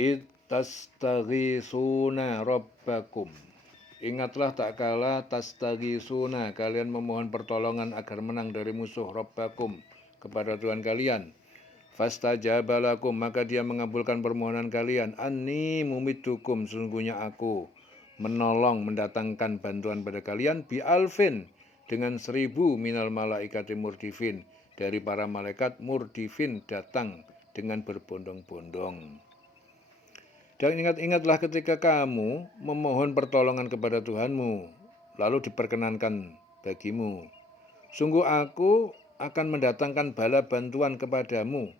id tastaghisuna rabbakum. Ingatlah tak kala tastaghisuna, kalian memohon pertolongan agar menang dari musuh, rabbakum, kepada Tuhan kalian. Fastajaba lakum, maka dia mengabulkan permohonan kalian. Anni mumiddukum, sesungguhnya aku menolong, mendatangkan bantuan pada kalian. Bi alfin, dengan 1000 minal malaikati murdifin, dari para malaikat murdifin, datang dengan berbondong-bondong. Dan ingat-ingatlah ketika kamu memohon pertolongan kepada Tuhanmu, lalu diperkenankan bagimu. Sungguh aku akan mendatangkan bala bantuan kepadamu,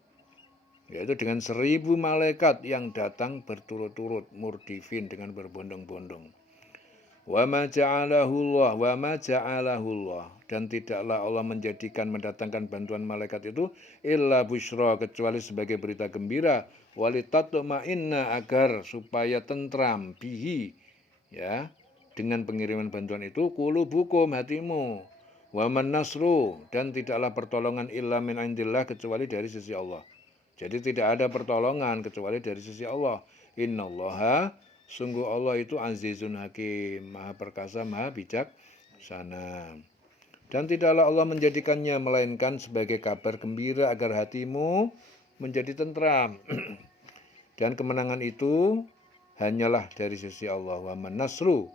yaitu dengan 1000 malaikat yang datang berturut-turut, murdifin, dengan berbondong-bondong. Wa ma ja'alahullah, dan tidaklah Allah mendatangkan bantuan malaikat itu illa busyra, kecuali sebagai berita gembira, walitatma'inna, agar supaya tentram, bihi, ya, dengan pengiriman bantuan itu, qulubukum, hatimu. Wa man nasru, dan tidaklah pertolongan illa min indillah, kecuali dari sisi Allah. Jadi tidak ada pertolongan kecuali dari sisi Allah. Innallaha, sungguh Allah itu azizun hakim, maha perkasa, maha bijaksana. Dan tidaklah Allah menjadikannya melainkan sebagai kabar gembira agar hatimu menjadi tentram. Dan kemenangan itu hanyalah dari sisi Allah. Wa man nasru,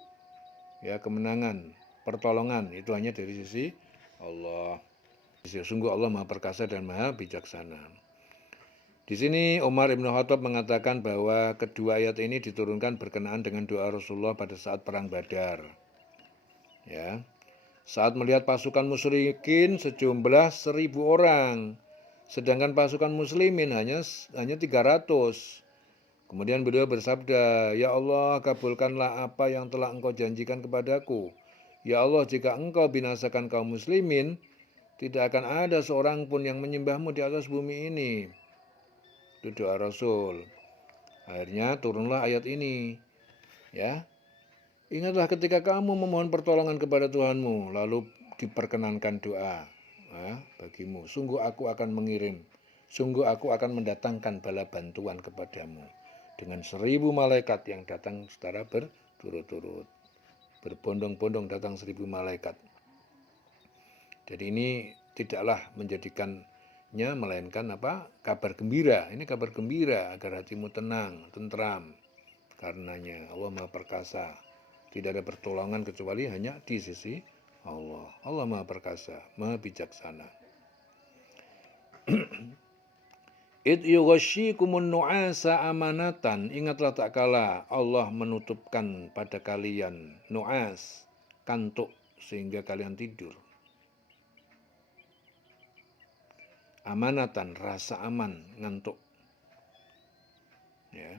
ya, kemenangan, pertolongan itu hanya dari sisi Allah. Sungguh Allah maha perkasa dan maha bijaksana. Di sini Umar Ibn Khattab mengatakan bahwa kedua ayat ini diturunkan berkenaan dengan doa Rasulullah pada saat perang Badar. Ya, saat melihat pasukan musyrikin sejumlah 1000 orang, sedangkan pasukan muslimin hanya 300. Kemudian beliau bersabda, "Ya Allah, kabulkanlah apa yang telah Engkau janjikan kepadaku. Ya Allah, jika Engkau binasakan kaum muslimin, tidak akan ada seorang pun yang menyembahmu di atas bumi ini." Itu doa Rasul. Akhirnya turunlah ayat ini. Ya, ingatlah ketika kamu memohon pertolongan kepada Tuhanmu, lalu diperkenankan doa, bagimu. Sungguh aku akan mengirim, sungguh aku akan mendatangkan bala bantuan kepadamu, dengan 1000 malaikat yang datang secara berturut-turut. Berbondong-bondong datang 1000 malaikat. Jadi ini tidaklah menjadikannya melainkan kabar gembira. Ini kabar gembira agar hatimu tenang, tentram. Karenanya Allah Maha Perkasa. Tidak ada pertolongan kecuali hanya di sisi Allah. Allah Maha Perkasa, Maha Bijaksana. Id yughashshikumun nu'asa amanatan. Ingatlah tak kala Allah menutupkan pada kalian nu'as, kantuk, sehingga kalian tidur. Amanatan, rasa aman, ngantuk. Ya.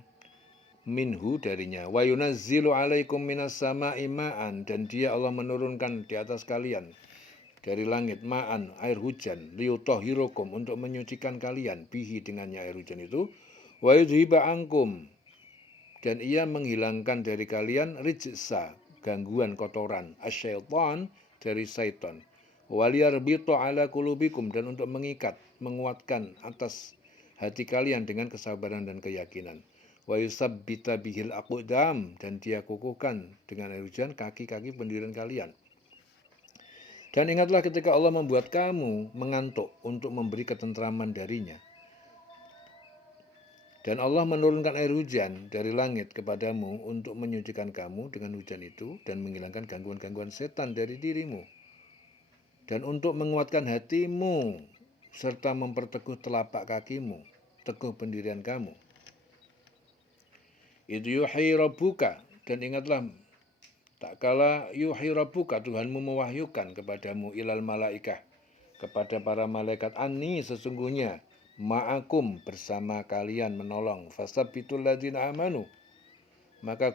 Minhu, darinya. Wa yunazzilu alaikum minas sama'i ma'an, dan dia Allah menurunkan di atas kalian dari langit ma'an, air hujan, liyutahhirukum, untuk menyucikan kalian, bihi, dengannya air hujan itu. Wa yudhiba ankum, dan ia menghilangkan dari kalian rijsa, gangguan, kotoran, asyaitan, dari syaitan. Waliyarbita ala kulubikum, dan untuk mengikat, menguatkan atas hati kalian dengan kesabaran dan keyakinan. Wa yusabbita bihil aqdam, dan dia kukuhkan dengan air hujan kaki-kaki pendirian kalian. Dan ingatlah ketika Allah membuat kamu mengantuk untuk memberi ketentraman darinya. Dan Allah menurunkan air hujan dari langit kepadamu untuk menyucikan kamu dengan hujan itu dan menghilangkan gangguan-gangguan setan dari dirimu. Dan untuk menguatkan hatimu serta memperteguh telapak kakimu, teguh pendirian kamu. Itu yuhi rabbuka, dan ingatlah tak kala yuhi rabbuka, Tuhanmu mewahyukan kepadamu, ilal malaikah, kepada para malaikat, anni, sesungguhnya, ma'akum, bersama kalian menolong, fasabbitul ladzina amanu, maka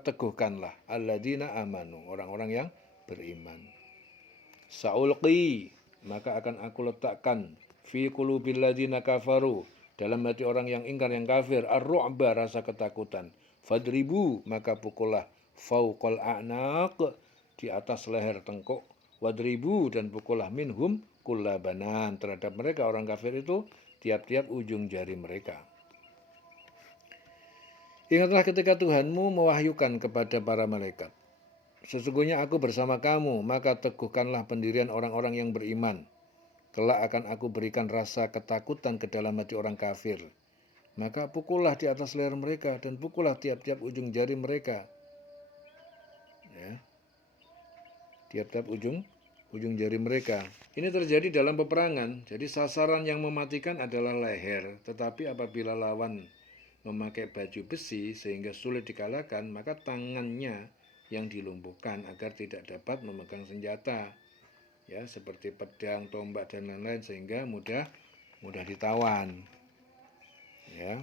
teguhkanlah alladzina amanu, orang-orang yang beriman. Sa'ulqi, maka akan aku letakkan, fi qulubil ladzina kafaru, dalam hati orang yang ingkar, yang kafir, ar-ru'ba, rasa ketakutan. Fadribu, maka pukullah, fauqal a'naq, di atas leher tengkuk. Wadribu, dan pukullah minhum kullabanan, terhadap mereka orang kafir itu tiap-tiap ujung jari mereka. Ingatlah ketika Tuhanmu mewahyukan kepada para malaikat, sesungguhnya aku bersama kamu, maka teguhkanlah pendirian orang-orang yang beriman. Kelak akan aku berikan rasa ketakutan ke dalam hati orang kafir. Maka pukullah di atas leher mereka dan pukullah tiap-tiap ujung jari mereka. Ya, tiap-tiap ujung jari mereka. Ini terjadi dalam peperangan. Jadi sasaran yang mematikan adalah leher. Tetapi apabila lawan memakai baju besi sehingga sulit dikalahkan, maka tangannya yang dilumpuhkan agar tidak dapat memegang senjata, ya, seperti pedang, tombak dan lain-lain, sehingga mudah ditawan. Ya.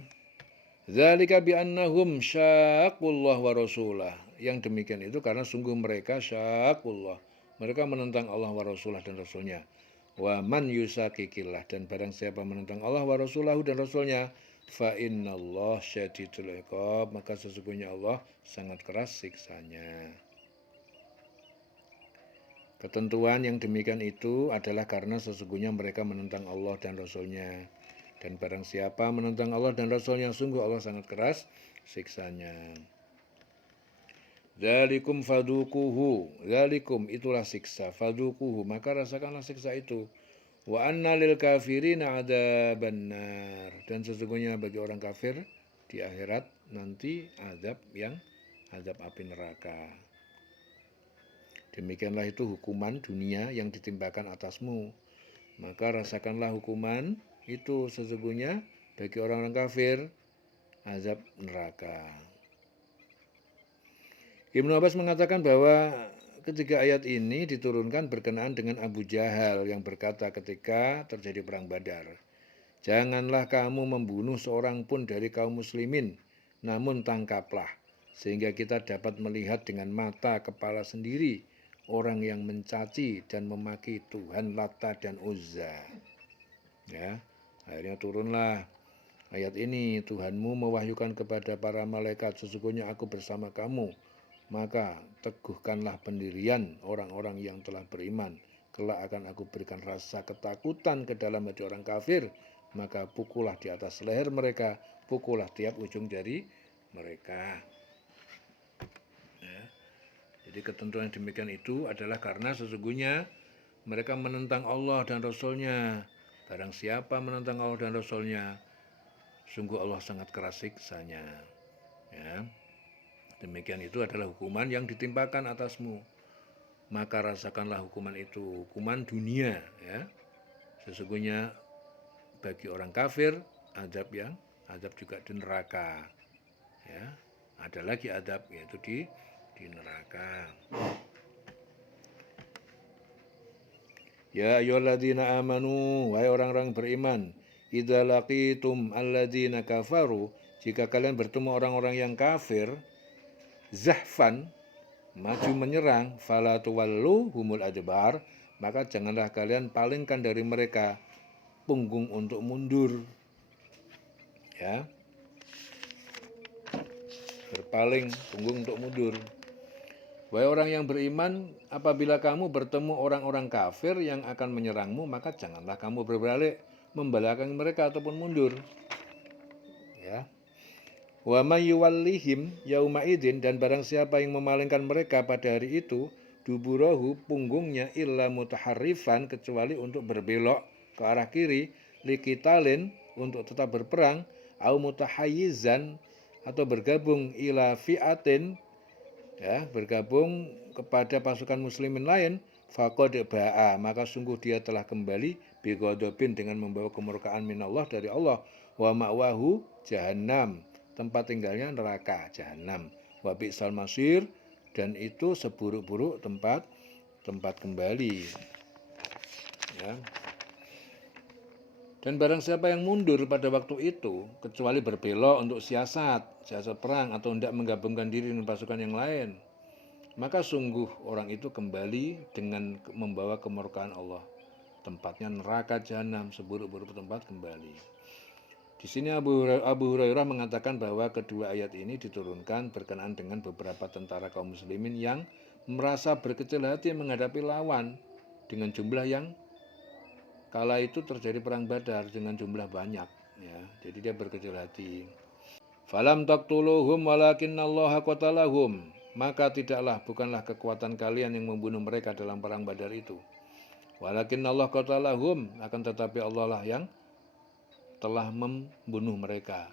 Dzalika bi annahum syaqqullah wa rasulah. Yang demikian itu karena sungguh mereka syaqqullah. Mereka menentang Allah wa rasulah dan rasulnya. Wa man yusakikillah, dan barang siapa menentang Allah wa rasulahu dan rasulnya, fa innallah syadidul iqab, maka sesungguhnya Allah sangat keras siksanya. Ketentuan yang demikian itu adalah karena sesungguhnya mereka menentang Allah dan rasulnya. Dan barang siapa menentang Allah dan rasulnya, sungguh Allah sangat keras siksanya. Dzalikum fadukuhu, dzalikum itulah siksa, fadukuhu maka rasakanlah siksa itu. Wa anna lil kafirina adzaban nar, dan sesungguhnya bagi orang kafir di akhirat nanti azab api neraka. Demikianlah itu hukuman dunia yang ditimpakan atasmu, maka rasakanlah hukuman itu sesungguhnya bagi orang-orang kafir azab neraka. Ibnu Abbas mengatakan bahwa ketiga ayat ini diturunkan berkenaan dengan Abu Jahal yang berkata ketika terjadi perang Badar, janganlah kamu membunuh seorang pun dari kaum muslimin, namun tangkaplah, sehingga kita dapat melihat dengan mata kepala sendiri orang yang mencaci dan memaki Tuhan Lata dan Uzza. Ya, akhirnya turunlah ayat ini, Tuhanmu mewahyukan kepada para malaikat, sesungguhnya aku bersama kamu, maka teguhkanlah pendirian orang-orang yang telah beriman. Kelak akan aku berikan rasa ketakutan ke dalam hati orang kafir, maka pukullah di atas leher mereka, pukullah tiap ujung jari mereka. Ya. Jadi ketentuan demikian itu adalah karena sesungguhnya mereka menentang Allah dan Rasul-Nya. Barang siapa menentang Allah dan Rasul-Nya, sungguh Allah sangat keras siksanya. Ya. Demikian itu adalah hukuman yang ditimpakan atasmu. Maka rasakanlah hukuman itu, hukuman dunia, ya. Sesungguhnya bagi orang kafir azab juga di neraka. Ya. Ada lagi azab yaitu di neraka. Ya ayyuhalladzina amanu, wahai orang-orang beriman, idza laqitum alladzina kafaru, jika kalian bertemu orang-orang yang kafir, zahfan, maju menyerang, fala tuwallu humul adbar, maka janganlah kalian palingkan dari mereka punggung untuk mundur. Ya. Berpaling punggung untuk mundur. Wahai orang yang beriman, apabila kamu bertemu orang-orang kafir yang akan menyerangmu, maka janganlah kamu berbalik membelakangi mereka ataupun mundur. Ya. Wa may yuwallihim yauma idzin, dan barang siapa yang memalingkan mereka pada hari itu, duburahu punggungnya, illa mutaharrifan, kecuali untuk berbelok ke arah kiri, liqitalin, untuk tetap berperang, au mutahayyizan, atau bergabung, ila fi'atin, ya, bergabung kepada pasukan muslimin lain, faqad ba'a, maka sungguh dia telah kembali bighadabin, dengan membawa kemurkaan minallah, dari Allah, wa ma'wahu jahannam, tempat tinggalnya neraka jahanam, wa bi'sal masir, dan itu seburuk-buruk tempat kembali. Ya. Dan barang siapa yang mundur pada waktu itu, kecuali berbelok untuk siasat perang, atau hendak menggabungkan diri dengan pasukan yang lain, maka sungguh orang itu kembali dengan membawa kemurkaan Allah, tempatnya neraka jahanam, seburuk-buruk tempat kembali. Di sini Abu Hurairah mengatakan bahwa kedua ayat ini diturunkan berkenaan dengan beberapa tentara kaum muslimin yang merasa berkecil hati menghadapi lawan dengan jumlah yang kala itu terjadi perang Badar dengan jumlah banyak, ya. Jadi dia berkecil hati. Falam taqtuluhum walakinnallaha qatalahum. Maka bukanlah kekuatan kalian yang membunuh mereka dalam perang Badar itu. Walakinnallaha qatalahum, akan tetapi Allah lah yang telah membunuh mereka.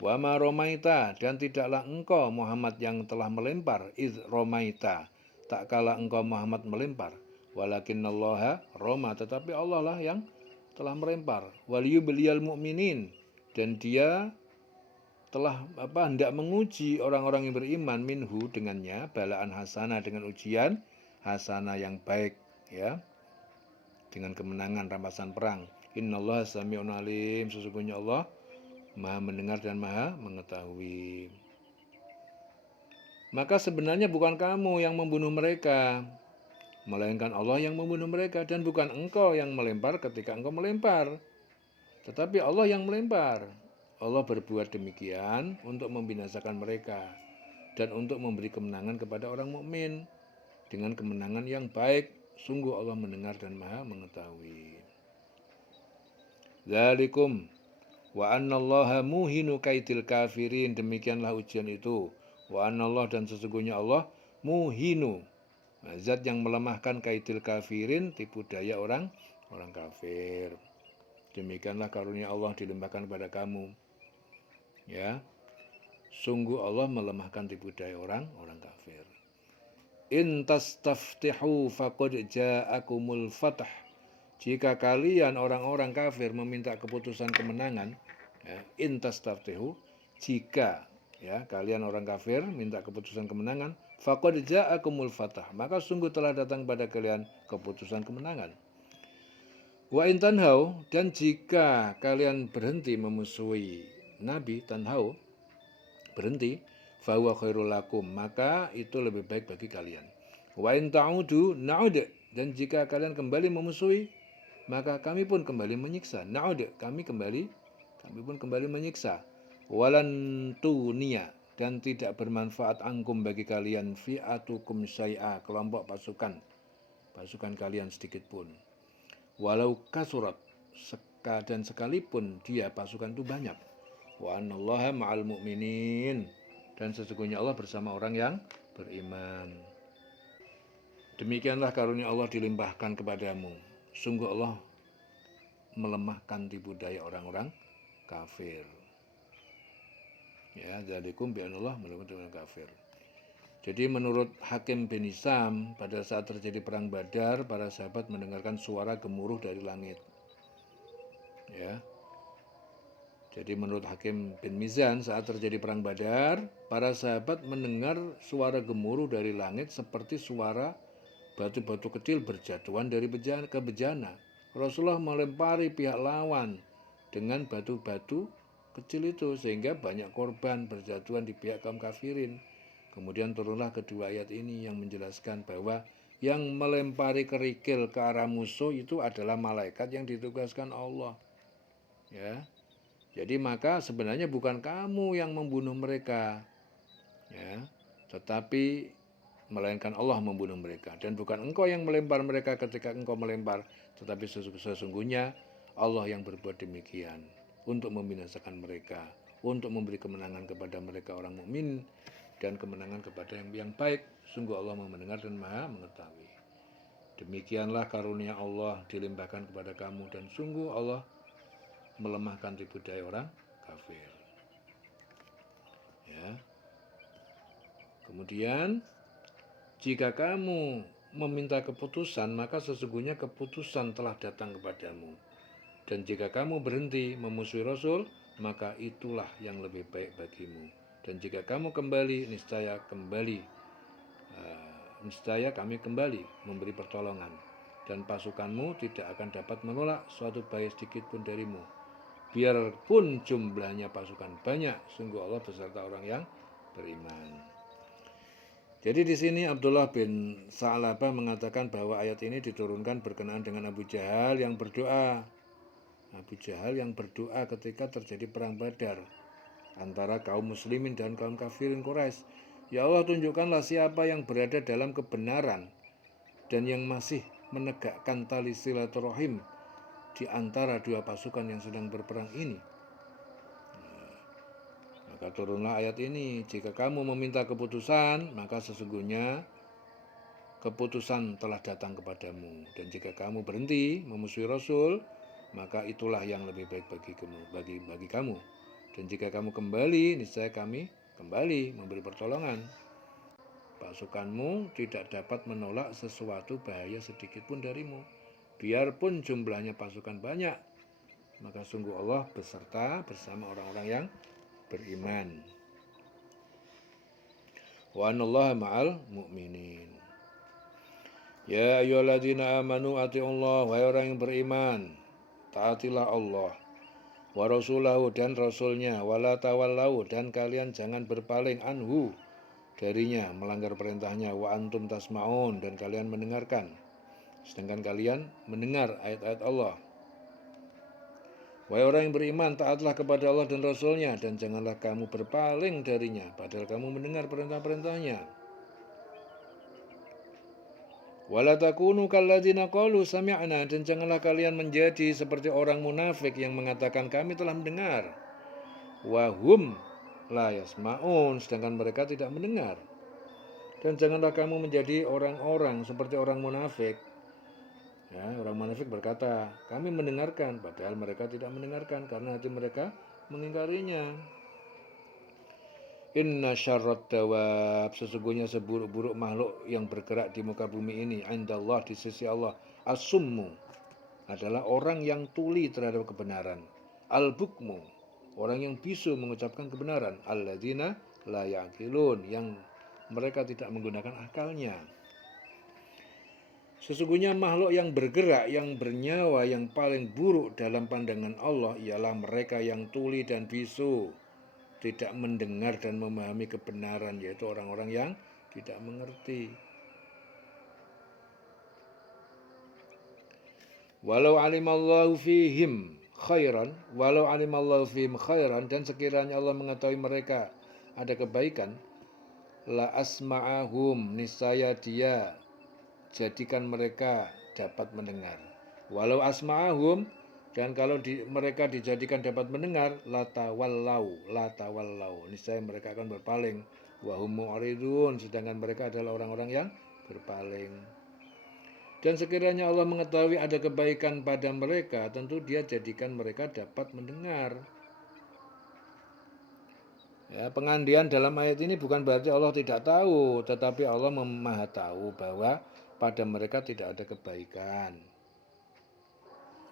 Wa ma romaita, dan tidaklah engkau Muhammad yang telah melempar, iz romaita, tak kala engkau Muhammad melempar. Walakinnallaha roma, tetapi Allah lah yang telah melempar. Waliyubliyal mu'minin, dan dia telah hendak menguji orang-orang yang beriman minhu dengannya, balaan hasanah, dengan ujian hasanah yang baik, ya, dengan kemenangan rampasan perang. Innallaha sami'un alim, sesungguhnya Allah Maha mendengar dan Maha mengetahui. Maka sebenarnya bukan kamu yang membunuh mereka, melainkan Allah yang membunuh mereka, dan bukan engkau yang melempar ketika engkau melempar, tetapi Allah yang melempar. Allah berbuat demikian untuk membinasakan mereka dan untuk memberi kemenangan kepada orang mukmin dengan kemenangan yang baik. Sungguh Allah mendengar dan Maha mengetahui. Dzalikum wa annallaha muhinu kaidil kafirin, demikianlah ujian itu. Wa anallah, dan sesungguhnya Allah muhinu, zat yang melemahkan kaidil kafirin, tipu daya orang kafir. Demikianlah karunia Allah dilimpahkan kepada kamu, ya. Sungguh Allah melemahkan tipu daya orang kafir. In tastaftihu faqad ja'akumul fath. Jika kalian orang-orang kafir meminta keputusan kemenangan, ya, in tastaftihu, jika, ya, kalian orang kafir minta keputusan kemenangan, faqad ja'akumul fath, maka sungguh telah datang pada kalian keputusan kemenangan. Wa in tanhau, dan jika kalian berhenti memusuhi Nabi, tanhau, berhenti, fahuwa khairul lakum, maka itu lebih baik bagi kalian. Wa in ta'udu na'ud, dan jika kalian kembali memusuhi, maka kami pun kembali menyiksa. Na'ud, kami pun kembali menyiksa. Walan tunia, dan tidak bermanfaat angkum bagi kalian fi'atukum syai'a, kelompok pasukan kalian sedikit pun. Walau kasurat, dan sekalipun dia pasukan itu banyak. Wa anallaha ma'al mu'minin, dan sesungguhnya Allah bersama orang yang beriman. Demikianlah karunia Allah dilimpahkan kepadamu. Sungguh Allah melemahkan tipu daya orang-orang kafir. Ya, dzalikum bi anallah melemahkan orang kafir. Jadi menurut Hakim bin Hizam, pada saat terjadi perang Badar, para sahabat mendengarkan suara gemuruh dari langit. Ya. Jadi menurut Hakim bin Mizan, saat terjadi perang Badar, para sahabat mendengar suara gemuruh dari langit seperti suara batu-batu kecil berjatuhan dari bejana ke bejana. Rasulullah melempari pihak lawan dengan batu-batu kecil itu, sehingga banyak korban berjatuhan di pihak kaum kafirin. Kemudian turunlah kedua ayat ini yang menjelaskan bahwa yang melempari kerikil ke arah musuh itu adalah malaikat yang ditugaskan Allah. Ya. Jadi maka sebenarnya bukan kamu yang membunuh mereka, ya, tetapi melainkan Allah membunuh mereka. Dan bukan engkau yang melempar mereka ketika engkau melempar, tetapi sesungguhnya Allah yang berbuat demikian untuk membinasakan mereka, untuk memberi kemenangan kepada mereka orang mukmin dan kemenangan kepada yang baik. Sungguh Allah Maha mendengar dan Maha mengetahui. Demikianlah karunia Allah dilimpahkan kepada kamu, dan sungguh Allah melemahkan tipu daya orang kafir. Ya. Kemudian jika kamu meminta keputusan, maka sesungguhnya keputusan telah datang kepadamu. Dan jika kamu berhenti memusuhi Rasul, maka itulah yang lebih baik bagimu. Dan jika kamu kembali, niscaya kami kembali memberi pertolongan, dan pasukanmu tidak akan dapat menolak suatu bahaya sedikit pun darimu. Biarpun jumlahnya pasukan banyak, sungguh Allah beserta orang yang beriman. Jadi di sini Abdullah bin Sa'labah mengatakan bahwa ayat ini diturunkan berkenaan dengan Abu Jahal yang berdoa. Abu Jahal yang berdoa ketika terjadi perang Badar antara kaum muslimin dan kaum kafirin Quraisy. Ya Allah, tunjukkanlah siapa yang berada dalam kebenaran dan yang masih menegakkan tali silaturahim, di antara dua pasukan yang sedang berperang ini. Maka turunlah ayat ini, jika kamu meminta keputusan, maka sesungguhnya keputusan telah datang kepadamu. Dan jika kamu berhenti memusuhi Rasul, maka itulah yang lebih baik bagi kamu. Dan jika kamu kembali, niscaya kami kembali memberi pertolongan. Pasukanmu tidak dapat menolak sesuatu bahaya sedikit pun darimu. Biarpun jumlahnya pasukan banyak, maka sungguh Allah beserta bersama orang-orang yang beriman. Wa anallaha ma'al mu'minin. Ya ayyuhalladzina amanu ati'ullah, wahai orang yang beriman, taatilah Allah. Wa rasulahu, dan rasulnya, wala tawallau, dan kalian jangan berpaling anhu, darinya, melanggar perintahnya, wa antum tasma'un, dan kalian mendengarkan, sedangkan kalian mendengar ayat-ayat Allah. Wahai orang yang beriman, taatlah kepada Allah dan Rasulnya, dan janganlah kamu berpaling darinya, padahal kamu mendengar perintah-perintahnya. Wala takunu kalladzina qalu sami'na, dan janganlah kalian menjadi seperti orang munafik yang mengatakan kami telah mendengar. Wa hum la yasma'un, sedangkan mereka tidak mendengar. Dan janganlah kamu menjadi orang-orang seperti orang munafik. Ya, orang munafik berkata, kami mendengarkan, padahal mereka tidak mendengarkan karena hati mereka mengingkarinya. Inna syarrat dawab, sesungguhnya seburuk-buruk makhluk yang bergerak di muka bumi ini, indallah, di sisi Allah, as-summu, adalah orang yang tuli terhadap kebenaran, al-bukmu, orang yang bisu mengucapkan kebenaran, alladzina la yaqilun, yang mereka tidak menggunakan akalnya. Sesungguhnya makhluk yang bergerak, yang bernyawa, yang paling buruk dalam pandangan Allah ialah mereka yang tuli dan bisu, tidak mendengar dan memahami kebenaran, yaitu orang-orang yang tidak mengerti. Walau alimallahu fihim khairan, dan sekiranya Allah mengetahui mereka ada kebaikan, la asma'ahum, niscaya Dia jadikan mereka dapat mendengar. Walau asma'ahum, dan kalau mereka dijadikan dapat mendengar, latawallau, niscaya mereka akan berpaling. Wahum mu'ridun, sedangkan mereka adalah orang-orang yang berpaling. Dan sekiranya Allah mengetahui ada kebaikan pada mereka, tentu Dia jadikan mereka dapat mendengar. Ya, pengandian dalam ayat ini bukan berarti Allah tidak tahu, tetapi Allah maha tahu bahwa pada mereka tidak ada kebaikan.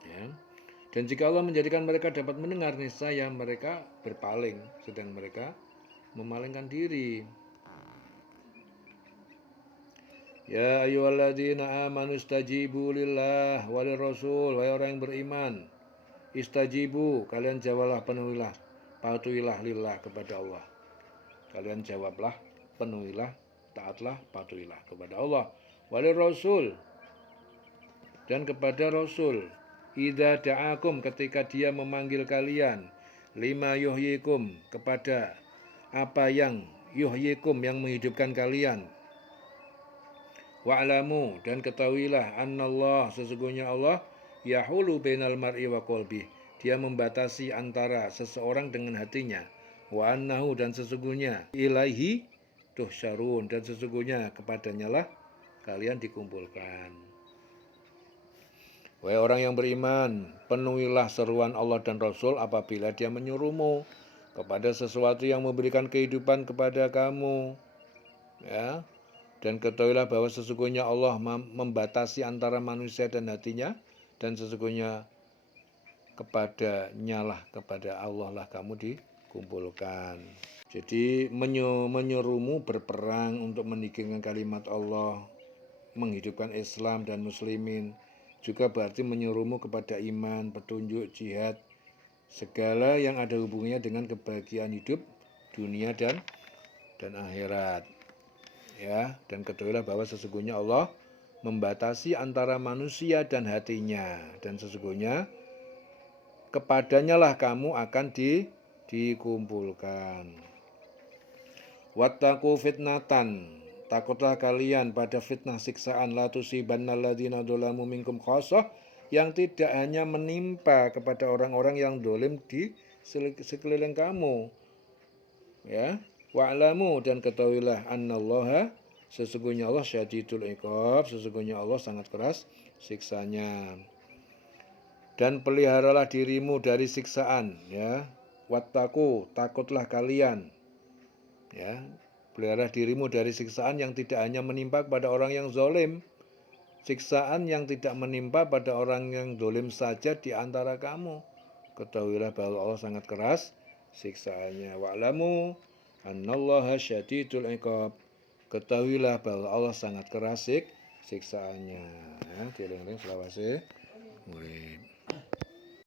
Ya. Dan jika Allah menjadikan mereka dapat mendengar, niscaya mereka berpaling, sedang mereka memalingkan diri. Ya ayyuhalladzina amanu istajibu lillah walir rasul, wahai orang yang beriman, istajibu, kalian jawablah, penuhilah, patuhilah lillah, kepada Allah. Kalian jawablah, penuhilah, taatlah, patuhilah kepada Allah. Walir rasul, dan kepada Rasul. Idza da'akum, ketika Dia memanggil kalian, lima yuhyikum, kepada apa yang yuhyikum, yang menghidupkan kalian. Wa'lamu, dan ketahuilah, annallah, sesungguhnya Allah, yahulu bainal mar'i wa qalbi, Dia membatasi antara seseorang dengan hatinya. Wa annahu, dan sesungguhnya ilaihi tuhsyarun, dan sesungguhnya kepadanya lah kalian dikumpulkan. Wahai orang yang beriman, penuhilah seruan Allah dan Rasul apabila Dia menyuruhmu kepada sesuatu yang memberikan kehidupan kepada kamu. Ya. Dan ketahuilah bahwa sesungguhnya Allah membatasi antara manusia dan hatinya, dan sesungguhnya kepada Allah lah kamu dikumpulkan. Jadi menyuruhmu berperang untuk meninggikan kalimat Allah, menghidupkan Islam dan muslimin, juga berarti menyuruhmu kepada iman, petunjuk, jihad, segala yang ada hubungannya dengan kebahagiaan hidup dunia dan akhirat. Ya, dan ketahuilah bahwa sesungguhnya Allah membatasi antara manusia dan hatinya, dan sesungguhnya kepadanya lah kamu akan dikumpulkan. Wattaqu fitnatan, takutlah kalian pada fitnah siksaan, la tusibannal ladzina dzalamu minkum khassah, yang tidak hanya menimpa kepada orang-orang yang dolim di sekeliling kamu. Ya, wa'lamu, dan ketahuilah annallaha, sesungguhnya Allah syadidul iqab, sesungguhnya Allah sangat keras siksanya. Dan peliharalah dirimu dari siksaan, ya. Wattaku, takutlah kalian. Ya, pelihara dirimu dari siksaan yang tidak hanya menimpa pada orang yang zalim, siksaan yang tidak menimpa pada orang yang zalim saja di antara kamu. Ketahuilah bahwa Allah sangat keras siksaannya. Wa'lamu annallaha syadidul iqab. Ketahuilah bahwa Allah sangat keras siksaannya. Ya, dieling-eling selawase murid.